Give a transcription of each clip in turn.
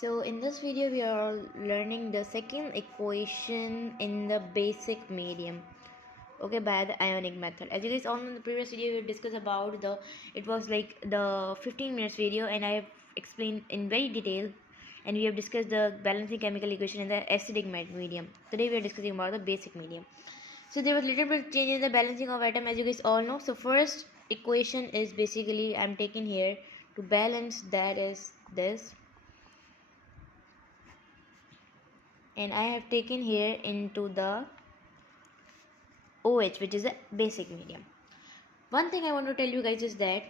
So in this video we are learning the second equation in the basic medium, okay, by the ionic method. As you guys all know, in the previous video we discussed about it was like the 15 minutes video, and I have explained in very detail, and we have discussed the balancing chemical equation in the acidic medium. Today we are discussing about the basic medium. So there was little bit change in the balancing of atom, as you guys all know. So first equation is basically I'm taking here to balance, that is this, and I have taken here into the OH, which is a basic medium. One thing I want to tell you guys is that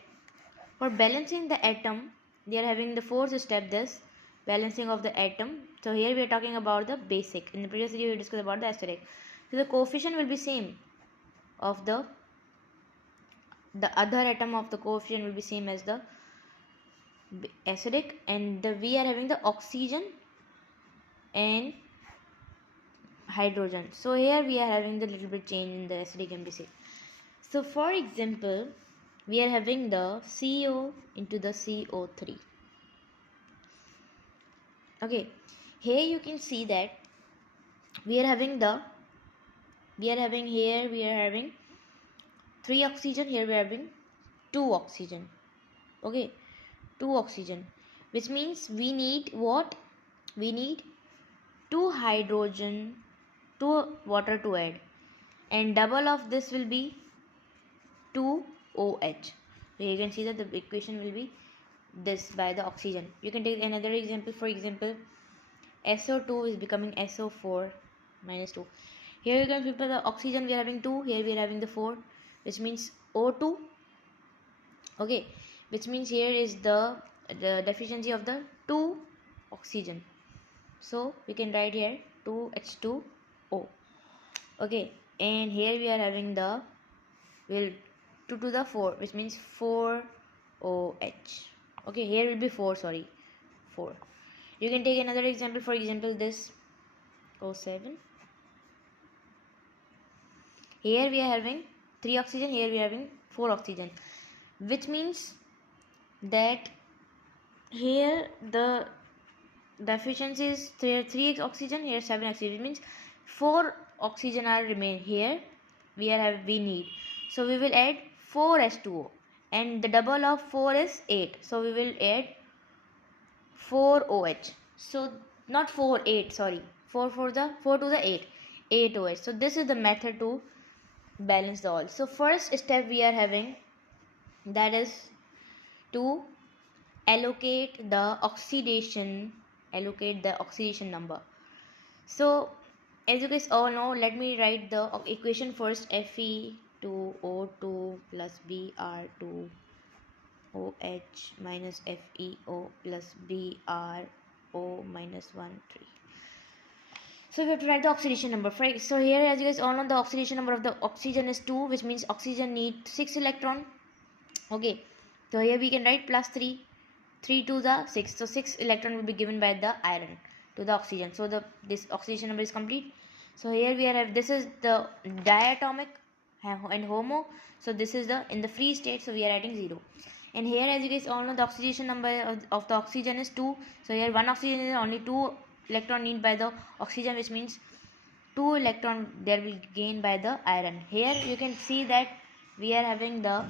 for balancing the atom, they are having the fourth step, this balancing of the atom. So here we are talking about the basic. In the previous video we discussed about the acidic. So the coefficient will be same of the other atom of the coefficient will be same as the acidic, and we are having the oxygen and hydrogen. So here we are having the little bit change in the acidic and basic. So for example, we are having the CO into the CO3. Okay, here you can see that we are having 3 oxygen, here we are having 2 oxygen. Okay, 2 oxygen, which means we need what? We need 2 hydrogen, 2 water to add, and double of this will be 2 OH. So you can see that the equation will be this by the oxygen. You can take another example. For example, SO2 is becoming SO4 minus 2. Here you can see the oxygen we are having 2, here we are having the 4, which means O2. Okay, which means here is the deficiency of the 2 oxygen. So we can write here 2H2O. Okay, and here we are having the 2 to the 4, which means 4OH. Okay, here will be 4. You can take another example. For example, this O7. Here we are having 3 oxygen, here we are having 4 oxygen, which means that here the deficiency is 3 oxygen, here 7 oxygen, which means 4 oxygen are remain here. We need, so we will add 4H2O, and the double of 4 is 8, so we will add 4OH. So not 4, 8, sorry, 4 to the 8 OH. So this is the method to balance the all. So first step we are having, that is to allocate the oxidation number. So as you guys all know, let me write the equation first. Fe2O2 plus Br2OH minus FeO plus BrO minus 1 3. So we have to write the oxidation number. So here, as you guys all know, the oxidation number of the oxygen is 2, which means oxygen needs 6 electron. Okay, so here we can write plus 3 to the 6. So 6 electron will be given by the iron to the oxygen. So this oxidation number is complete. So here we are this is the diatomic and homo. So this is in the free state. So we are adding 0. And here, as you guys all know, the oxidation number of the oxygen is 2. So here one oxygen is only 2 electron need by the oxygen, which means 2 electron there will gain by the iron. Here you can see that we are having the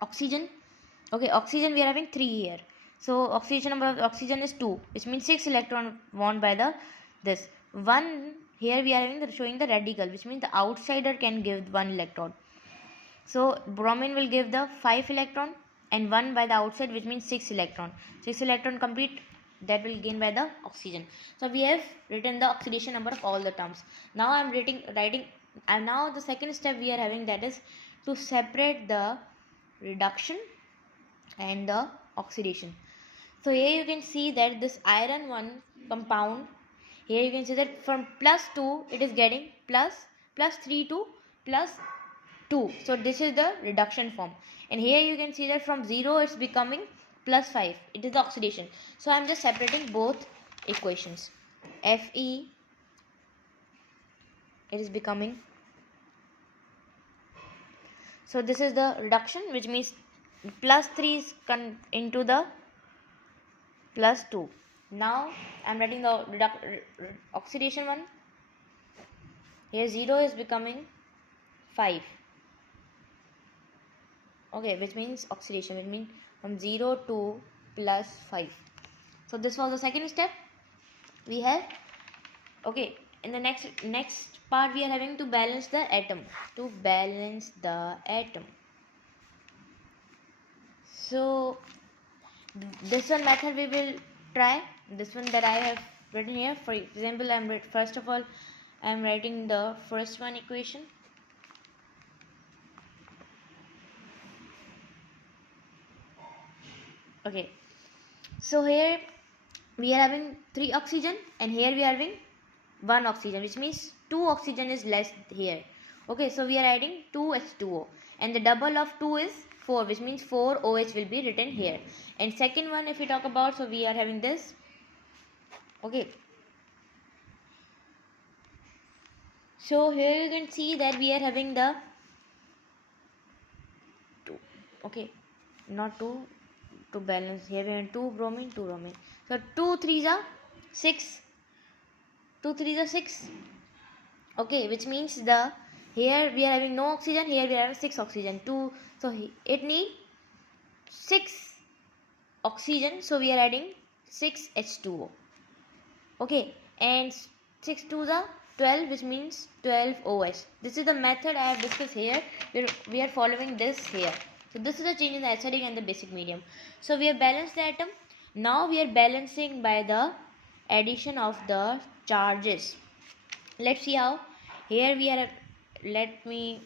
oxygen. Okay, oxygen we are having 3 here. So oxidation number of the oxygen is 2, which means 6 electron won by the this 1. Here we are having showing the radical, which means the outsider can give 1 electron. So bromine will give the 5 electron and 1 by the outside, which means 6 electron. 6 electron complete, that will gain by the oxygen. So we have written the oxidation number of all the terms. Now I am writing and now the second step we are having, that is to separate the reduction and the oxidation. So here you can see that this iron 1 compound, here you can see that from plus 2 it is getting plus 3 to plus 2. So this is the reduction form, and here you can see that from 0 it's becoming plus 5. It is the oxidation. So I am just separating both equations. Fe, it is becoming, so this is the reduction, which means plus 3 is into the plus 2. Now I'm writing the oxidation one. Here 0 is becoming 5. Okay, which means oxidation, which means from 0 to plus 5. So this was the second step we have. Okay, in the next part we are having to balance the atom. So this one method we will try. This one that I have written here. For example, first of all I am writing the first one equation. Okay, so here we are having 3 oxygen and here we are having 1 oxygen, which means 2 oxygen is less here. Okay, so we are adding 2 H2O and the double of 2 is 4, which means 4 OH will be written here. And second one if we talk about, so we are having this. Okay, so here you can see that we are having the 2. Okay, not 2 to balance. Here we have 2 bromine, 2 bromine. So 2 3s are 6. 2 3s are 6. Okay, which means the here we are having no oxygen, here we are having 6 oxygen. 2, so it need 6 oxygen, so we are adding 6 H2O. Okay, and 6 to the 12, which means 12 OH. This is the method I have discussed here. We are following this here. So this is the change in the acidic and the basic medium. So we have balanced the atom. Now we are balancing by the addition of the charges. Let's see how. Here we are, here we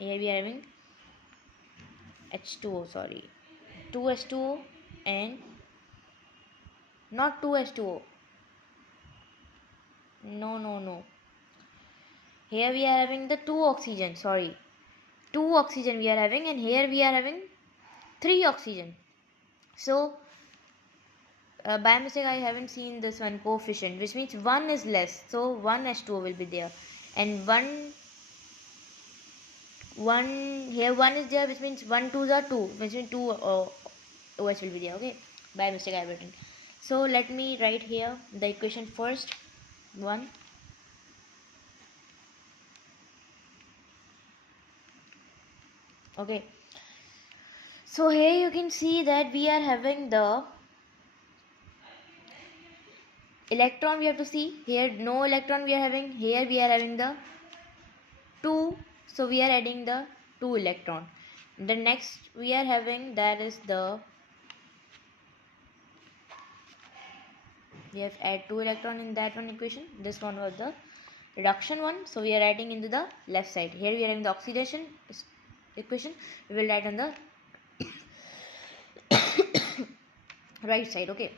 are having H2O, sorry, 2H2O and not 2H2O. No. Here we are having the 2 oxygen, sorry. 2 oxygen we are having, and here we are having 3 oxygen. So by mistake I haven't seen this one coefficient, which means 1 is less. So 1 H2O will be there. And 1 here 1 is there, which means 1 2s are 2, which means 2 OH will be there. Okay, by mistake I have written. So let me write here the equation first. 1 okay, so here you can see that we are having the electron. We have to see here no electron we are having, here we are having the 2, so we are adding the 2 electron. The next we are having, that is the, we have add 2 electron in that one equation. This one was the reduction one, so we are adding into the left side. Here we are having the oxidation equation, we will add on the right side. Okay,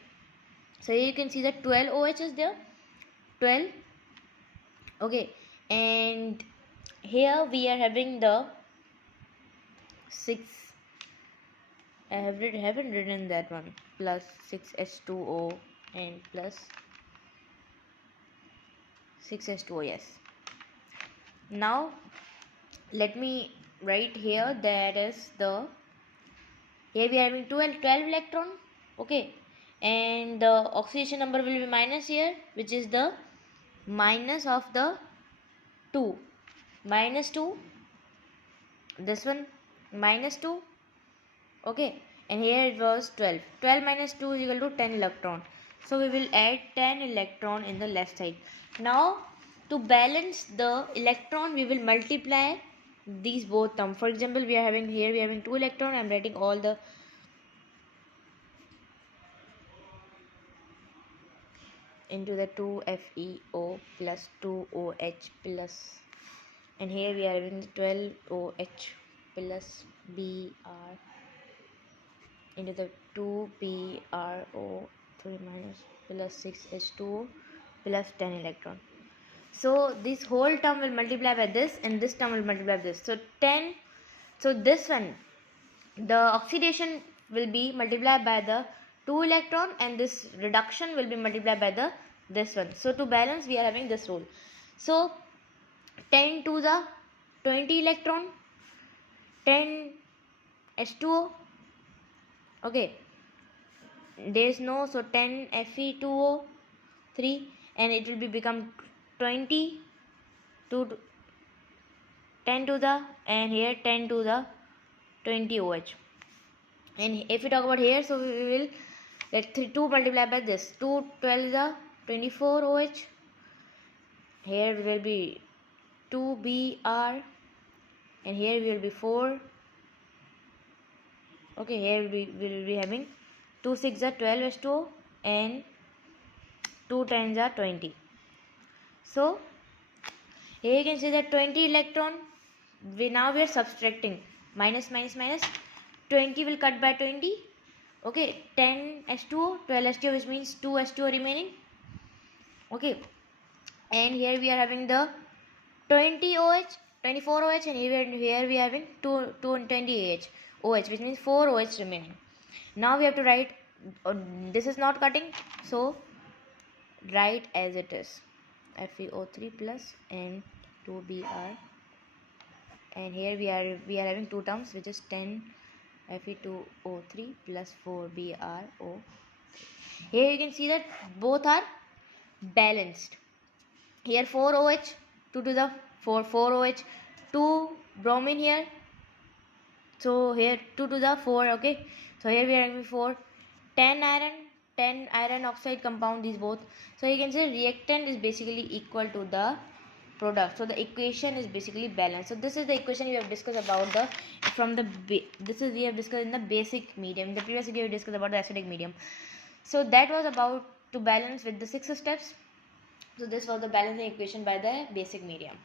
so here you can see that 12 OH is there, 12. Okay, and here we are having the 6, I haven't written that one, plus 6 H2O and plus 6 H2O, yes. Now let me write here, that is the, here we are having 12 electron. Okay, and the oxidation number will be minus here, which is the minus of the 2, minus 2, this one minus 2. Okay, and here it was 12 minus 2 is equal to 10 electron, so we will add 10 electron in the left side. Now to balance the electron we will multiply these both terms. For example, we are having here, we are having 2 electron. I am writing all the into the 2FeO plus 2OH plus, and here we are having 12OH plus Br into the 2PrO3 minus plus 6H2O plus 10 electron. So this whole term will multiply by this, and this term will multiply by this. So 10, so this one, the oxidation will be multiplied by the 2 electron, and this reduction will be multiplied by the this one. So to balance we are having this rule. So 10 to the 20 electron, 10 H2O. Okay, there is no, so 10 Fe2O3, and it will be become 20 to 10 to the, and here 10 to the 20 OH. And if we talk about here, so we will let 2 multiplied by this, 2 12 is the 24 OH. Here will be 2 Br, and here will be 4. Okay, here we will be having 2 6 are 12 H2O, and 2 10s are 20. So here you can see that 20 electron, now we are subtracting, minus minus minus, 20 will cut by 20. Okay, 10 H2O, 12 H2O, which means 2 H2O remaining. Okay, and here we are having the 20 OH, 24 OH, and here we are having 20 OH, which means 4 OH remaining. Now we have to write, this is not cutting, so write as it is, FeO3 plus and 2Br, and here we are having two terms, which is 10 Fe2O3 plus 4BrO. Here you can see that both are balanced. Here 4 OH, 2 to the 4 OH, 2 bromine here, so here 2 to the 4. Okay, so here we are having 4, 10 iron oxide compound, these both. So you can say reactant is basically equal to the product, so the equation is basically balanced. So this is the equation we have discussed about we have discussed in the basic medium. In the previous video we discussed about the acidic medium. So that was about to balance with the 6 steps. So this was the balancing equation by the basic medium.